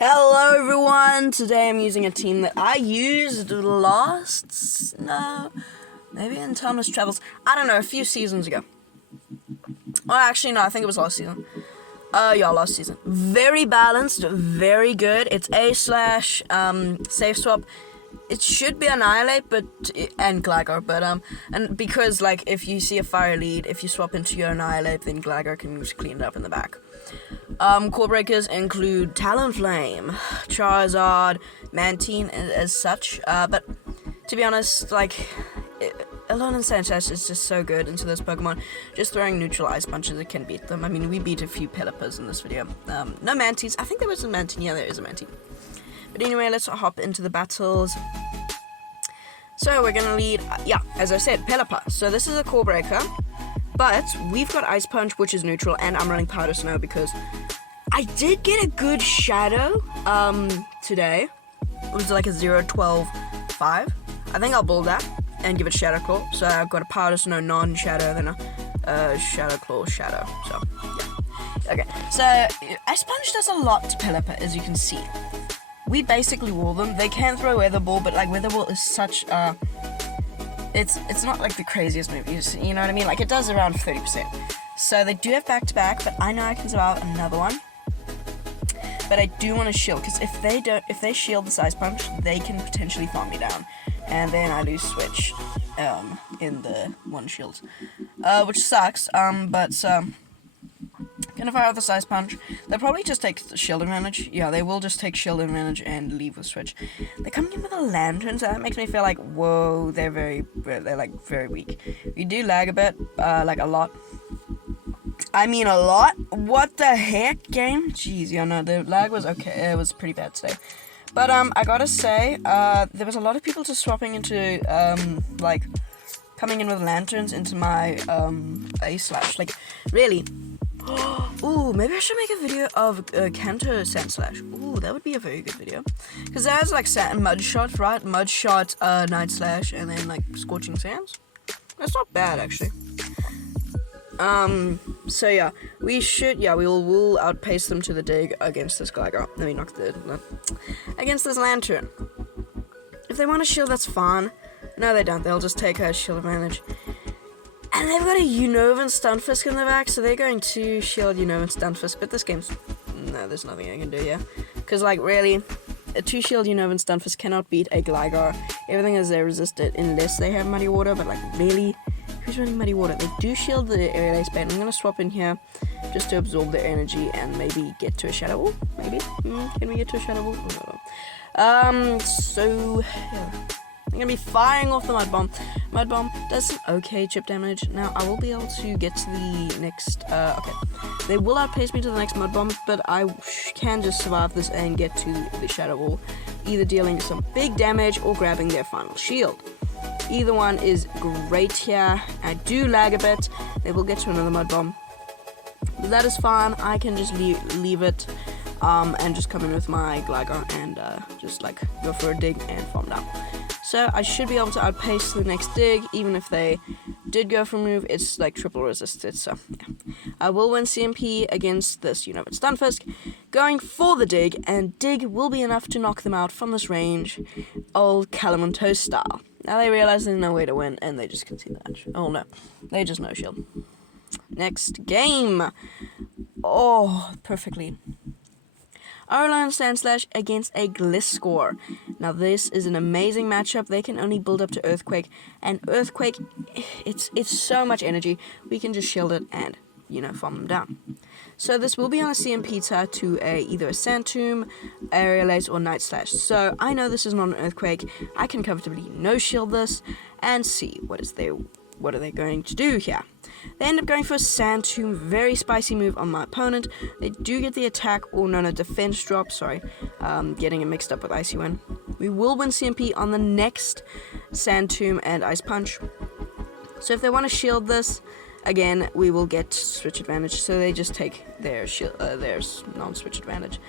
Hello everyone, today I'm using a team that I used maybe in Timeless Travels, I don't know, a few seasons ago. Well, actually no, I think it was last season. Last season. Very balanced, very good. It's A/, Safe Swap. It should be Annihilate, and Gligar, and because, like, if you see a Fire Lead, if you swap into your Annihilate, then Gligar can just clean it up in the back. Core breakers include Talonflame, Charizard, Mantine as such, but to be honest, like, Alone and Sandslash is just so good into this Pokemon. Just throwing neutral Ice Punches, it can beat them. I mean, we beat a few Pelippas in this video. No Mantines. I think there was a Mantine. Yeah, there is a Mantine. But anyway, let's hop into the battles. So we're gonna lead, as I said, Pelippa. So this is a core breaker, but we've got Ice Punch, which is neutral, and I'm running Powder Snow because I did get a good Shadow today. It was like a 0-12-5. I think I'll build that and give it Shadow Claw. So I've got a Powder Snow non-Shadow, then a Shadow Claw Shadow. So yeah. Okay. So Ice Punch does a lot to Pelippa, as you can see. We basically wall them. They can throw Weather Ball, but like Weather Ball is such it's not like the craziest move. You know what I mean? Like it does around 30%. So they do have back-to-back, but I know I can survive another one. But I do want to shield, because if they shield this Ice Punch, they can potentially farm me down, and then I lose switch in the one shield, which sucks. Gonna fire out this Ice Punch. They'll probably just take shield advantage. Yeah, they will just take shield advantage and leave with switch. They're coming in with a Lantern, so that makes me feel like, whoa, they're like very weak. We do lag a bit, like a lot. I mean a lot. What the heck, game? Jeez, yeah, no, the lag was okay. It was pretty bad today. But I gotta say, there was a lot of people just swapping into like coming in with lanterns into my A/. Like really. Ooh, maybe I should make a video of Kanto Sandslash. Ooh, that would be a very good video. Because it has like Mud Shot, right? Mud Shot, Night Slash, and then like Scorching Sands. That's not bad actually. So yeah, we will outpace them to the dig against this Gligar. I mean, against this Lantern. If they want to shield, that's fine. No, they don't. They'll just take a shield advantage. And they've got a Unova and Stunfisk in the back, so they're going to shield Unova and Stunfisk, but this game's... No, there's nothing I can do here. Because, like, really, a 2-shield Unova and Stunfisk cannot beat a Gligar. Everything is they resist it unless they have Muddy Water, but, like, really? Who's running Muddy Water? They do shield the Aerial Ace Bait. I'm going to swap in here just to absorb the energy and maybe get to a Shadow Ball, maybe? Can we get to a Shadow Ball? No. So, yeah. I'm going to be firing off the Mud Bomb. Mud Bomb does some okay chip damage. Now, I will be able to get to the next... okay. They will outpace me to the next Mud Bomb, but I can just survive this and get to the Shadow Ball, either dealing some big damage or grabbing their final shield. Either one is great here. I do lag a bit. They will get to another Mud Bomb. But that is fine. I can just leave it and just come in with my Gligar and just, like, go for a dig and farm down. So I should be able to outpace the next dig, even if they did go for move. It's like triple resisted, so yeah. I will win CMP against this Unova Stunfisk, going for the dig, and dig will be enough to knock them out from this range, old Calamon Toast style. Now they realize there's no way to win, and they just continue that. Oh no, they just no shield. Next game. Oh, perfectly. Arlon Sandslash against a Gliscor. Now this is an amazing matchup. They can only build up to Earthquake, and Earthquake, it's so much energy. We can just shield it and, farm them down. So this will be on a CMP tier to either a Sand Tomb, Aerial Ace, or Night Slash. So I know this is not an Earthquake. I can comfortably no shield this and see what are they going to do here. They end up going for a Sand Tomb, very spicy move on my opponent. They do get the attack, or no, defense drop, sorry. Getting it mixed up with Icy Wind. We will win CMP on the next Sand Tomb and Ice Punch. So if they want to shield this, again, we will get switch advantage. So they just take their non-switch advantage.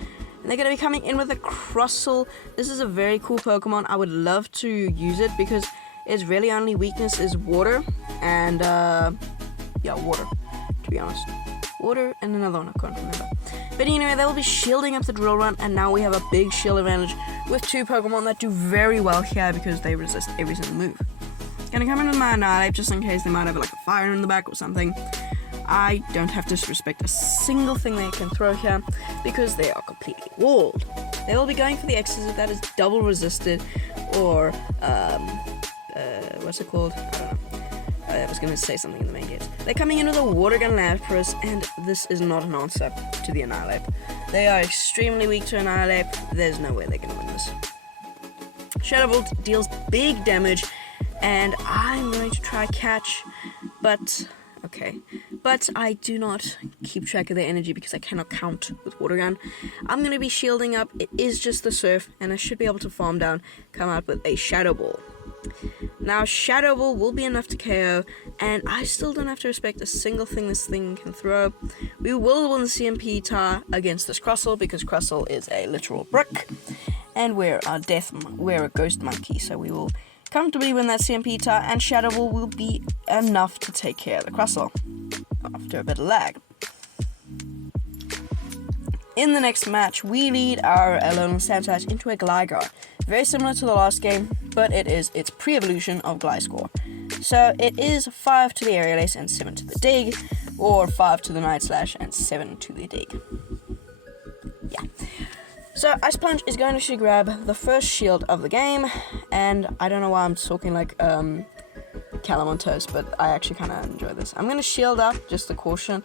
And they're going to be coming in with a Crustle. This is a very cool Pokemon. I would love to use it because its really only weakness is water and water, to be honest. Water and another one I can't remember. But anyway, they will be shielding up the drill run, and now we have a big shield advantage with 2 Pokemon that do very well here because they resist every single move. Gonna come in with my Annihilate just in case they might have like a fire in the back or something. I don't have to disrespect a single thing they can throw here because they are completely walled. They will be going for the Exorcist that is double resisted, or what's it called? I don't know. I was going to say something in the main games. They're coming in with a Water Gun Lapras, and this is not an answer to the Annihilate. They are extremely weak to Annihilate. There's no way they're going to win this. Shadow Bolt deals big damage, and I'm going to try catch, but I do not keep track of their energy because I cannot count with Water Gun. I'm going to be shielding up. It is just the Surf, and I should be able to farm down, come out with a Shadow Ball. Now, Shadow Ball will be enough to KO, and I still don't have to respect a single thing this thing can throw. We will win the CMP tar against this Crustle because Crustle is a literal brick, and we're a Ghost Monkey, so we will comfortably win that CMP tar, and Shadow Ball will be enough to take care of the Crustle after a bit of lag. In the next match, we lead our Alolan Sandslash into a Gligar. Very similar to the last game, but it is its pre-evolution of Gliscor. So it is 5 to the Aerial Ace and 7 to the Dig, or 5 to the Night Slash and 7 to the Dig. Yeah. So Ice Plunge is going to grab the first shield of the game, and I don't know why I'm talking like Callum on Toast, but I actually kind of enjoy this. I'm going to shield up, just a caution,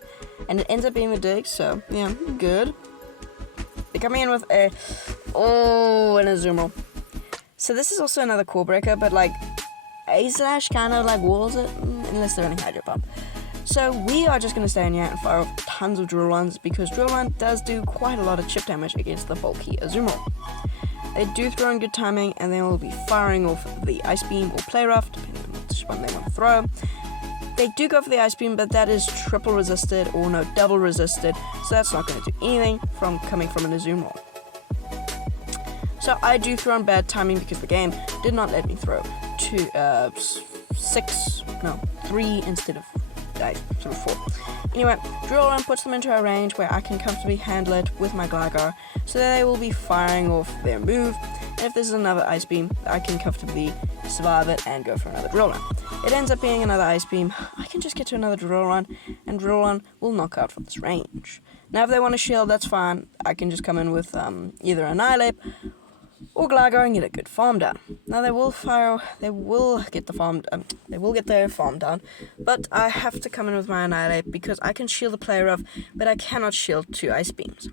and it ends up being the Dig, so yeah, good. They're coming in with an Azumarill. So this is also another core breaker, but like A-Slash kind of like walls it, unless they're running Hydro Pump. So we are just going to stay in here and fire off tons of Drill Runs because Drill Run does do quite a lot of chip damage against the bulky Azumarill. They do throw in good timing, and they will be firing off the Ice Beam or Play Rough, depending on which one they want to throw. They do go for the Ice Beam, but that is triple resisted, or no, double resisted, so that's not going to do anything from coming from an Azumarill. So I do throw in bad timing because the game did not let me throw 3 instead of 4. Anyway, Drill Run puts them into a range where I can comfortably handle it with my Gligar, so they will be firing off their move, and if this is another Ice Beam, I can comfortably survive it and go for another Drill Run. It ends up being another Ice Beam. I can just get to another Drill Run, and Drill Run will knock out from this range. Now if they want to shield, that's fine. I can just come in with either Annihilate or Gligar and get a good farm down. Now they will get their farm down, but I have to come in with my Annihilate because I can shield the player off, but I cannot shield 2 Ice Beams.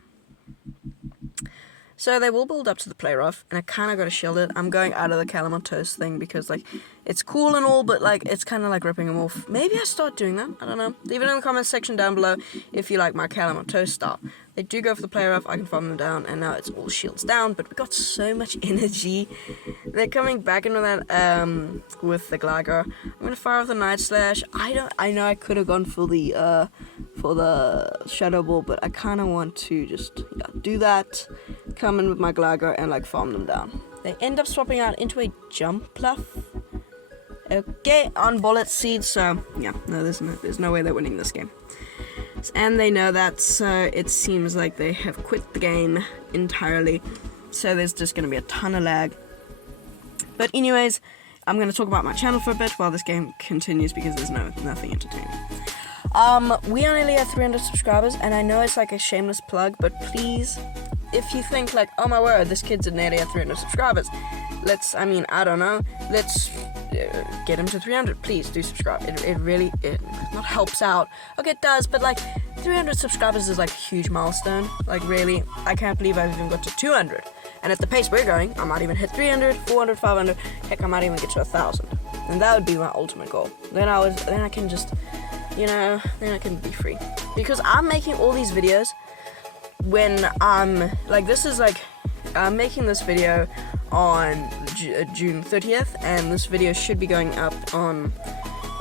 So they will build up to the play rough, and I kind of got to shield it. I'm going out of the Calamont Toast thing because, like, it's cool and all, but, like, it's kind of like ripping them off. Maybe I start doing that. I don't know. Leave it in the comments section down below if you like my Calamont Toast style. They do go for the play rough. I can farm them down, and now it's all shields down, but we got so much energy. They're coming back into that with the Gligar. I'm going to fire off the Night Slash. I know I could have gone for the Shadow Ball, but I kind of want to just do that. Come in with my Gligar and like farm them down. They end up swapping out into a Jumpluff. Okay, on Bullet Seed, so yeah, no, there's no way they're winning this game. And they know that, so it seems like they have quit the game entirely. So there's just going to be a ton of lag. But anyways, I'm going to talk about my channel for a bit while this game continues because there's nothing entertaining. We are nearly at 300 subscribers, and I know it's like a shameless plug, but please, if you think like, oh my word, this kid's nearly at 300 subscribers, let's get him to 300. Please do subscribe. It really not helps out. Okay, it does, but like 300 subscribers is like a huge milestone. Like really, I can't believe I've even got to 200. And at the pace we're going, I might even hit 300, 400, 500. Heck, I might even get to 1,000. And that would be my ultimate goal. Then I can just, then I can be free. Because I'm making all these videos when I'm like, I'm making this video on June 30th, and this video should be going up on,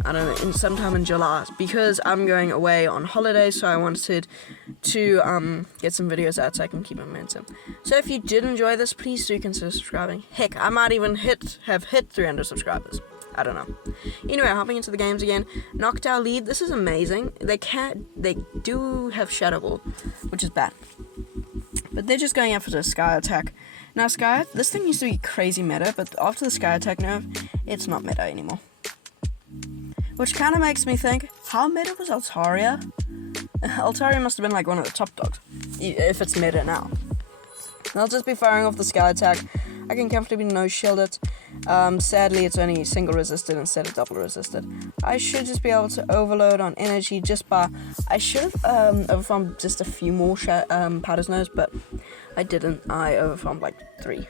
I don't know, sometime in July, because I'm going away on holiday, so I wanted to get some videos out so I can keep momentum. So if you did enjoy this, please do consider subscribing. Heck, I might even have hit 300 subscribers. I don't know. Anyway, hopping into the games again. Knocked our lead. This is amazing. They do have Shadow Ball, which is bad. But they're just going after the Sky Attack. Now, this thing used to be crazy meta, but after the Sky Attack nerf, it's not meta anymore. Which kind of makes me think, how meta was Altaria? Altaria must have been like one of the top dogs, if it's meta now. I'll just be firing off the Sky Attack. I can comfortably no-shield it. Sadly, it's only single resisted instead of double resisted. I should just be able to overload on energy just by... I should have overfarmed just a few more Powder Snows, but I didn't. I overfarmed like 3.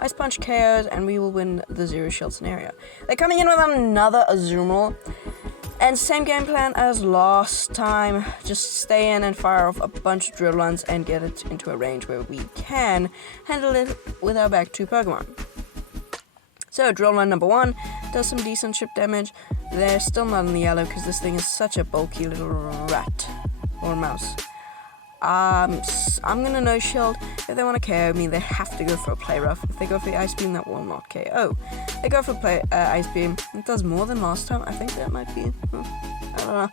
Ice Punch KOs, and we will win the Zero Shield scenario. They're coming in with another Azumarill. And same game plan as last time, just stay in and fire off a bunch of drill runs and get it into a range where we can handle it with our back 2 Pokemon. So drill run number 1 does some decent chip damage. They're still not in the yellow because this thing is such a bulky little rat or mouse. I'm gonna no shield. If they want to KO me, they have to go for a play rough. If they go for the Ice Beam, that will not KO. They go for Ice Beam. It does more than last time. I think that might be. I don't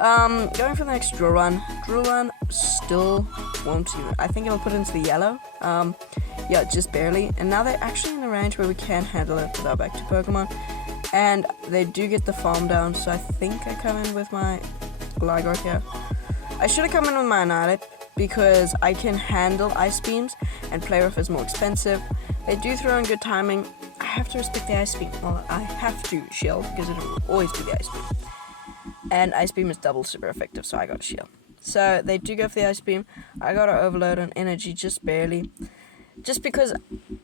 know. Going for the next drill run. Drill run still won't even. I think it'll put it into the yellow. Yeah, just barely. And now they're actually in a range where we can handle it with our back to Pokemon. And they do get the farm down, so I think I come in with my Gligar here. I should have come in with my Annihilate because I can handle Ice Beams and Play Rough is more expensive. They do throw in good timing. I have to respect the Ice Beam. Well, I have to shield because it will always be the Ice Beam. And Ice Beam is double super effective, so I got a shield. So they do go for the Ice Beam. I got to overload on energy just barely. Just because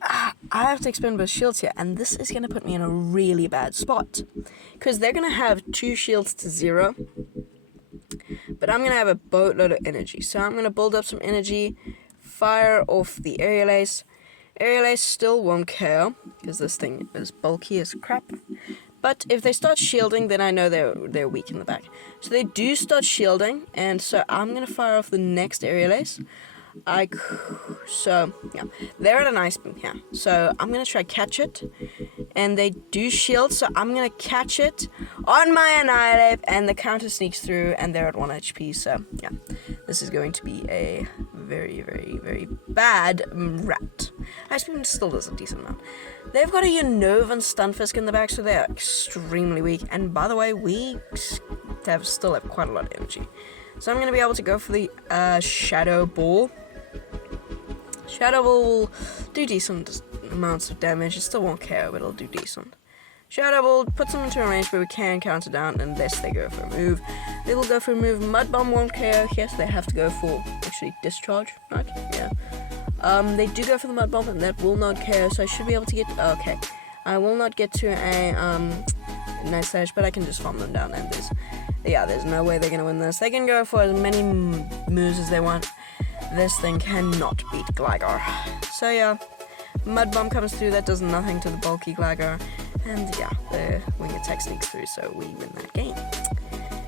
I have to expend both shields here, and this is going to put me in a really bad spot. Because they're going to have 2 shields to 0. But I'm going to have a boatload of energy. So I'm going to build up some energy, fire off the Aerial Ace. Aerial Ace still won't KO, because this thing is bulky as crap. But if they start shielding, then I know they're weak in the back. So they do start shielding, and so I'm going to fire off the next Aerial Ace. So, yeah, they're at an Ice Beam here. So I'm going to try catch it. And they do shield, so I'm going to catch it on my Annihilate. And the counter sneaks through, and they're at 1 HP. So, yeah, this is going to be a very, very, very bad rat. Ice Beam still does a decent amount. They've got a Unova and Stunfisk in the back, so they're extremely weak. And by the way, we still have quite a lot of energy. So I'm going to be able to go for the Shadow Ball. Shadow Ball will do decent amounts of damage. It still won't KO, but it'll do decent. Shadow Ball puts them into a range where we can counter down unless they go for a move. They will go for a move. Mud Bomb won't KO. Yes, they have to go for actually Discharge, right? Yeah. They do go for the Mud Bomb, and that will not KO, so I should be able to get... Okay. I will not get to a Sandslash, but I can just farm them down, and there's no way they're going to win this. They can go for as many moves as they want. This thing cannot beat Gligar. So yeah, Mud Bomb comes through, that does nothing to the bulky Gligar. And yeah, the Wing Attack sneaks through, so we win that game.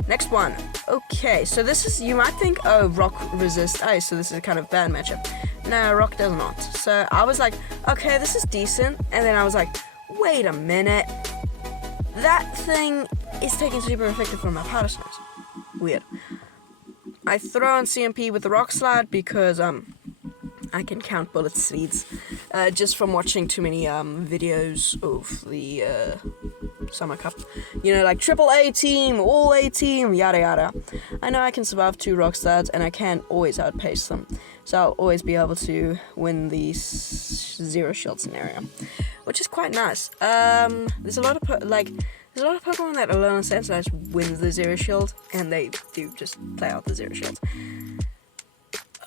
Next one. Okay, so this is, you might think, oh, Rock resist Ice, so this is a kind of bad matchup. No, Rock does not. So I was like, okay, this is decent. And then I was like, wait a minute. That thing is taking super effective from my Powder Snows. Weird. I throw on CMP with the Rock Slide because I can count bullet seeds just from watching too many videos of the Summer Cup. You know, like triple A team, all A team, yada yada. I know I can survive 2 Rock Slides and I can always outpace them. So I'll always be able to win the Zero Shield scenario, which is quite nice. There's a lot of Pokemon that alone Sandslash wins the Zero Shield, and they do just play out the Zero Shield.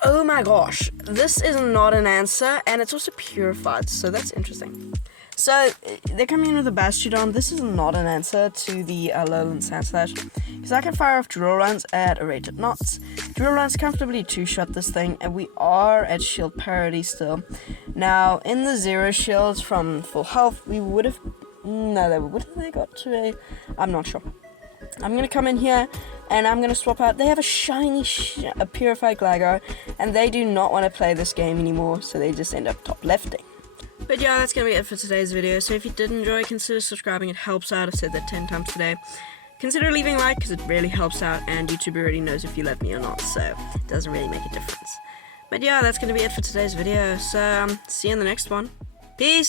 Oh my gosh, this is not an answer, and it's also purified, so that's interesting. So, they're coming in with a Bastiodon. This is not an answer to the Alolan Sandslash, because I can fire off drill runs at a rate of knots. Drill runs comfortably 2-shot this thing, and we are at shield parity still. Now, in the Zero Shields from full health, we would have... No, would have they got to a... I'm not sure. I'm going to come in here. and I'm gonna swap out. They have a shiny, a purified Gligar, and they do not want to play this game anymore, so they just end up top lefting. But yeah, that's gonna be it for today's video. So if you did enjoy, consider subscribing. It helps out. I've said that 10 times today. Consider leaving a like because it really helps out, and YouTube already knows if you love me or not, so it doesn't really make a difference. But yeah, that's gonna be it for today's video. So see you in the next one. Peace.